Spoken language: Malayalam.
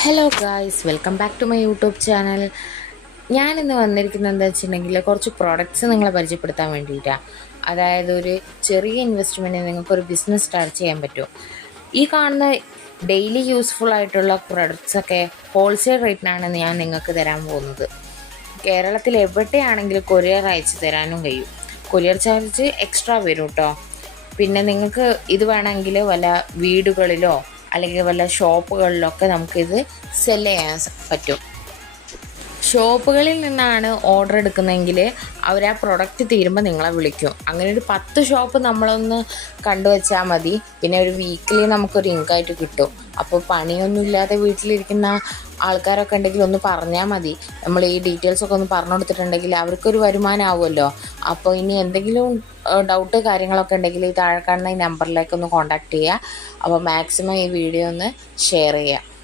Hello guys, welcome back to my YouTube channel. ഞാനിന്ന് വന്നിരിക്കുന്നത് എന്താ വെച്ചിട്ടുണ്ടെങ്കിൽ കുറച്ച് പ്രോഡക്റ്റ്സ് നിങ്ങളെ പരിചയപ്പെടുത്താൻ വേണ്ടിയിട്ടാണ്. അതായത് ഒരു ചെറിയ ഇൻവെസ്റ്റ്മെൻറ്റിൽ നിങ്ങൾക്കൊരു ബിസിനസ് സ്റ്റാർട്ട് ചെയ്യാൻ പറ്റും. ഈ കാണുന്ന ഡെയിലി യൂസ്ഫുൾ ആയിട്ടുള്ള പ്രൊഡക്ട്സൊക്കെ ഹോൾസെയിൽ റേറ്റിനാണ് ഞാൻ നിങ്ങൾക്ക് തരാൻ പോകുന്നത്. കേരളത്തിൽ എവിടെയാണെങ്കിലും കൊറിയർ അയച്ചു തരാനും കഴിയും. കൊറിയർ ചാർജ് എക്സ്ട്രാ വരും കേട്ടോ. പിന്നെ നിങ്ങൾക്ക് ഇത് വേണമെങ്കിൽ വല്ല വീടുകളിലോ അല്ലെങ്കിൽ വല്ല ഷോപ്പുകളിലൊക്കെ നമുക്കിത് സെല് ചെയ്യാൻ പറ്റും. ഷോപ്പുകളിൽ നിന്നാണ് ഓർഡർ എടുക്കുന്നതെങ്കിൽ അവർ ആ പ്രൊഡക്റ്റ് തീരുമ്പോൾ നിങ്ങളെ വിളിക്കും. അങ്ങനെ ഒരു 10 ഷോപ്പ് നമ്മളൊന്ന് കണ്ടുവച്ചാൽ മതി. പിന്നെ ഒരു വീക്കിലി നമുക്കൊരു ഇൻകമായിട്ട് കിട്ടും. അപ്പോൾ പണിയൊന്നുമില്ലാതെ വീട്ടിലിരിക്കുന്ന ആൾക്കാരൊക്കെ ഉണ്ടെങ്കിൽ ഒന്ന് പറഞ്ഞാൽ മതി. നമ്മൾ ഈ ഡീറ്റെയിൽസൊക്കെ ഒന്ന് പറഞ്ഞു കൊടുത്തിട്ടുണ്ടെങ്കിൽ അവർക്കൊരു വരുമാനമാവുമല്ലോ. അപ്പോൾ ഇനി എന്തെങ്കിലും ഡൗട്ട് കാര്യങ്ങളൊക്കെ ഉണ്ടെങ്കിൽ ഈ താഴെ കാണുന്ന ഈ നമ്പറിലേക്ക് ഒന്ന് കോൺടാക്റ്റ് ചെയ്യുക. അപ്പോൾ മാക്സിമം ഈ വീഡിയോ ഒന്ന് ഷെയർ ചെയ്യുക.